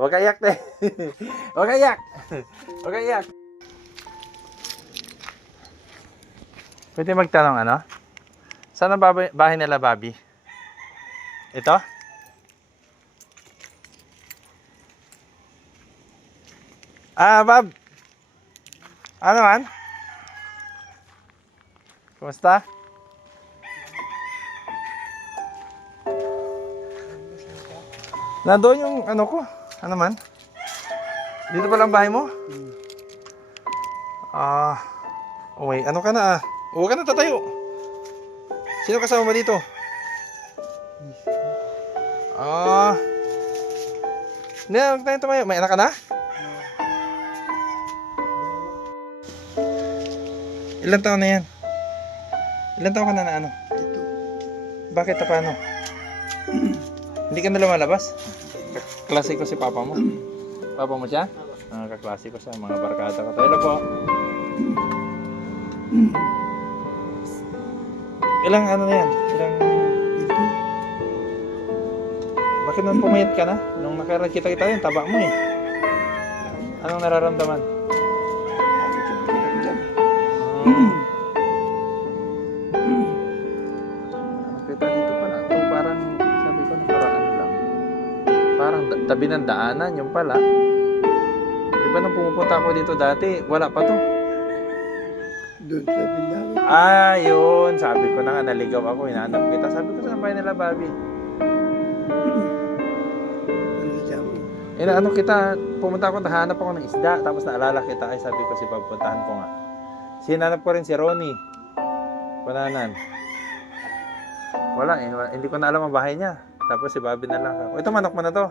Huwag ka iyak, te. Huwag ka iyak. Huwag ka iyak. Pwede magtanong ano? Saan ang bahay nila, Bobby? Ito? Bob. Ano man? Kumusta? Nandoon yung ano ko. Ano man? Dito pa lang bahay mo? Uy, ano ka na ah? Huwag ka na tatayo. Sino kasama mo dito? Hindi, huwag tayo tumayo. May anak ka na? Ilan taon na yan? Ilan taon ka na ano? Ito. Bakit na paano? Hindi ka na lumalabas? Kaklase ko si papa mo. Papa mo siya? Kaklase ko siya. Mga barkada ko. Hello po. Ilang ano na yan? Ito. Bakit nung pumayat ka na? Nung nakakita kita yun, taba mo eh. Anong nararamdaman? Ano kita dito pala? Ito parang, sabi ko nakaraan lang. Parang tabi ng daanan, yung pala. Di ba nung pumupunta ako dito dati, wala pa to. Doon sa binawi. Yun. Sabi ko na nga, naligaw ako. Hinahanap kita. Sabi ko, saan bahay nila, Bobby? Ano kita, pumunta ako, nahanap ako ng isda. Tapos naalala kita. Ay, sabi ko, si Bob, puntahan ko nga. Sinanap ko rin si Ronnie. Punanan. Wala eh. Hindi ko na alam ang bahay niya. Tapos si Bobby na lang ako. Ito, manok mo na to.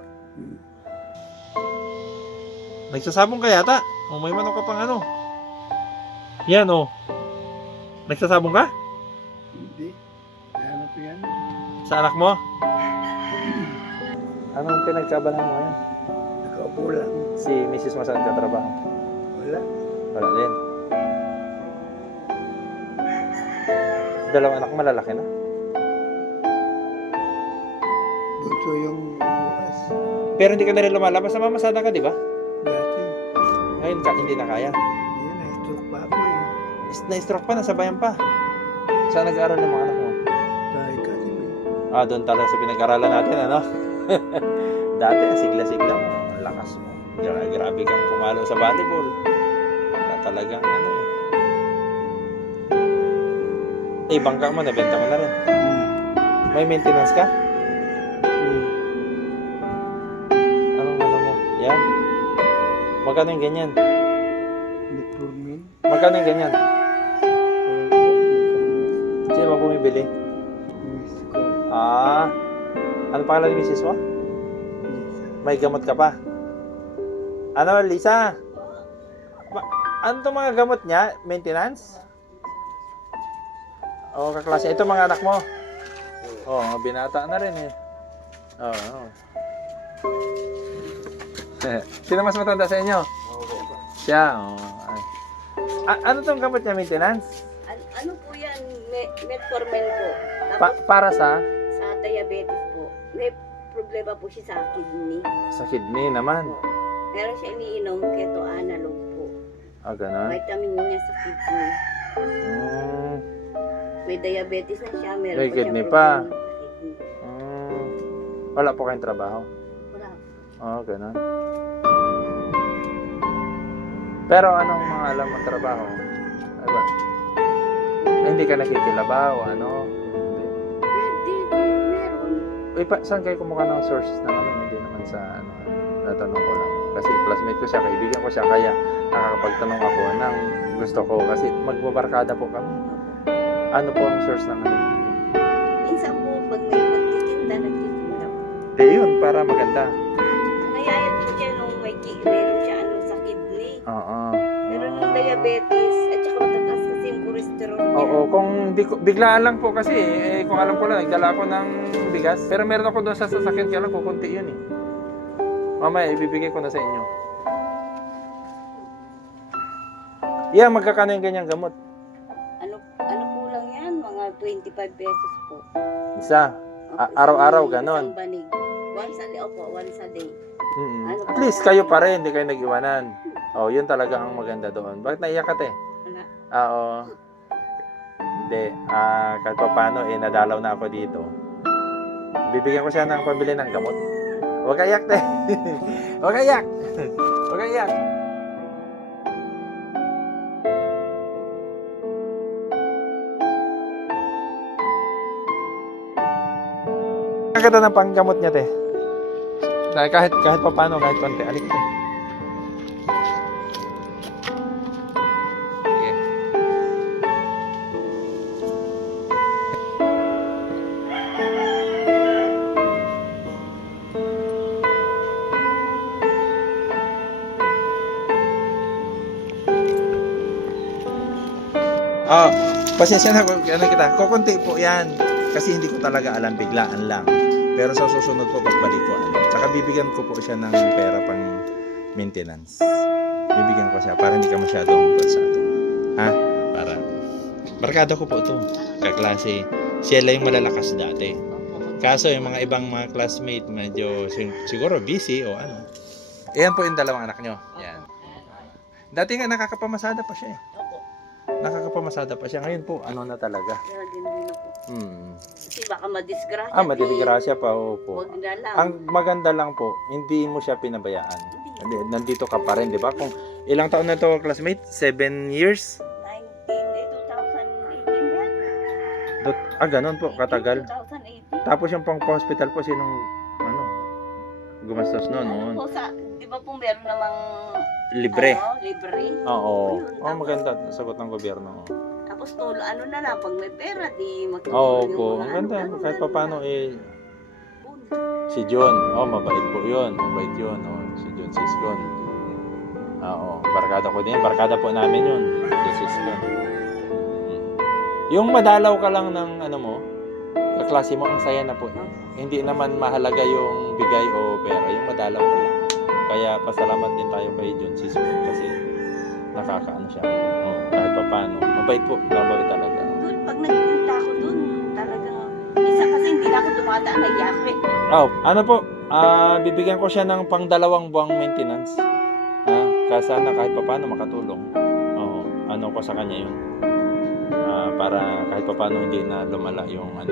Nagsasabong ka yata. May manok ka pang ano. Yan oh. Nagsasabong ka? Hindi. Hanap yan. Sa anak mo? Anong pinagkabalan mo ngayon? Nakaupo lang. Si Mrs. mo saan ka trabaho? Wala. Wala din. Dalawang anak malalaki na? Bunso yung bukas. Pero hindi ka na rin lumalabas. Namamasada ka, di ba? Dati. Ngayon hindi na kaya. Yan, na-stroke pa ako eh. Na-stroke pa, nasabayan pa. Saan nag-aaral ng mga anak mo? Dahil kasi may Doon talaga sa pinag-aralan natin, ano? Dati, sigla-sigla mo. Ang lakas mo. Grabe kang pumalo sa volleyball. Wala talagang ano eh. Bangka mo, nabenta mo na rin. May maintenance ka? Anong ano mo? Yan. Magkano yung ganyan? metformin. Magkano yung ganyan? Sino ba bumibili? Miss ko. Ano pangalan ni Mrs. mo? Lisa. May gamot ka pa? Ano, Lisa? Ano itong mga gamot niya? Maintenance? Oo, kaklase. Ito mga anak mo? Oo, mga binata na rin eh. Oo. Sino mas matanda sa inyo? Siya. Ano itong gamot niya? Maintenance? Ano po yan? Metformin po. Tapos Para sa? sa diabetes po. May problema po siya sa kidney. Sa kidney naman. Meron siya iniinom keto analog po. Ganon. Vitamin niya sa kidney. May diabetes na siya. Meron May pa siyang kidney pa. problema sa kidney. Wala po kayong trabaho? Wala. Ganon. Pero anong mga alam mong trabaho? Ay ba? Hindi ka nakikilabaw, ano? Hindi. Meron. Saan kayo kumuha ng sources ng ano? Hindi naman sa ano, natanong ko lang. Kasi classmate ko siya, kaibigan ko siya, kaya nakakapagtanong ako ng gusto ko. Kasi magbabarkada po kami. Ano po ang source ng ano? Minsan po pag may magtitinda, nagtitinda po. Yun, para maganda. Nayayat po siya nung meron siya sa kidney. Oo. Meron ng diabetes at saka matatas kasi yung cholesterol niya. Oo, kung biglaan lang po kasi, kung alam ko lang, nagdala ako ng bigas. Pero meron ako doon sa sasakyan, kaya lang kukunti yun eh. Mamaya, ibibigay ko na sa inyo. Magkakano yung ganyang gamot? Ano po lang yan? Mga 25 pesos po. Isa. Araw-araw, ganon. Isang banig. Once a day, opo, once a day. Ano At pa? least kayo pa rin, hindi kayo nag-iwanan. Oh, yun talaga ang maganda doon. Bakit naiyak ka, te? Wala. Oo. Hindi, kahit pa paano, nadalaw na ako dito. Bibigyan ko siya ng pambili ng gamot. Huwag ka iyak, te. Huwag ka iyak. Huwag ka iyak. Ang ganda ng panggamot niya, te. Dahil kahit pa paano, kahit konti. Alik, te. Sige. Pasensya na, kita. Kukunti po yan. Kasi hindi ko talaga alam, biglaan lang. Pero sa susunod po, pagbalik ko, Tsaka bibigyan ko po siya ng pera pang maintenance. Bibigyan ko siya para hindi ka masyadong bulsado. Ha? Para. Barkada ko po ito. Kaklase. Siya lang yung malalakas dati. Opo. Kaso yung mga ibang mga classmate, medyo siguro busy o ano. Ayan po yung dalawang anak nyo. Yan. Dati nga nakakapamasada pa siya eh. Opo. Nakakapamasada pa siya. Ngayon po, ano na talaga. Kaya din ako. Kasi baka madisgrasya. Madisgrasya pa. Opo. Huwag na lang. Ang maganda lang po, hindi mo siya pinabayaan. Hindi, nandito ka pa rin, di ba? Kung ilang taon na to, classmate? 7 years? 2018 yan. Ganun po, katagal. 2018. Tapos yung pang-hospital po, sinong, gumastos noon? Ano po sa, di ba po meron namang Libre. Libre. Oo. Yun, Oh, maganda. Sagot ng gobyerno. Tapos ano na lang, pag may pera, di Oo makikita po. Ang ganda. Kahit pa paano si John. Mabait po yun. Mabait yun. Si John Siscon. Oo. Barkada ko din. Barkada po namin yun. John Siscon. Yung madalaw ka lang ng kaklase mo, ang saya na po. Hindi naman mahalaga yung bigay o pera. Yung madalaw ka lang. Kaya pasalamat din tayo kay John Siscon kasi nakakaano siya. Kahit pa paano. Mabait po. Mabait talaga. Doon, pag nagpunta ako doon, talagang, isa kasi hindi na ako dumadaan, nagyakit. Ano po? Bibigyan ko siya ng pang 2 buwang maintenance. Kaya sana kahit pa paano makatulong. Ano ko sa kanya yun. Para kahit pa paano hindi na lumala yung niya.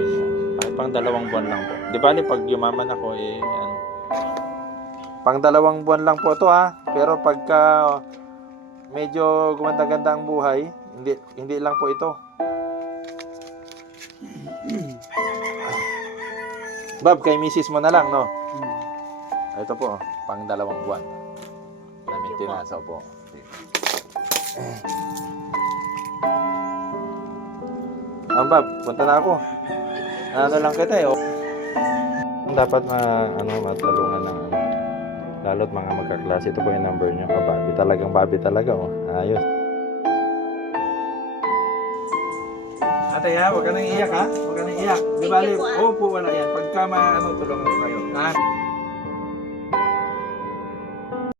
Kahit pang 2 buwan lang po. Di bali pag yumaman ako pang 2 buwan lang po ito Pero pagka medyo gumanda-ganda ang buhay, hindi lang po ito. Bob, kay misis mo na lang, no? Ito po, pang 2 buwan. Na maintenance po. Bob, punta na ako. Ano lang kita Dapat matulungan ng lalo't mga magkaklase. Ito po yung number nyo. Babi talaga. Ayos. Ate huwag ka nang iyak Huwag ka nang iyak. Di ba, Thank you po, po, wala yan. Pagka tulungan ko kayo.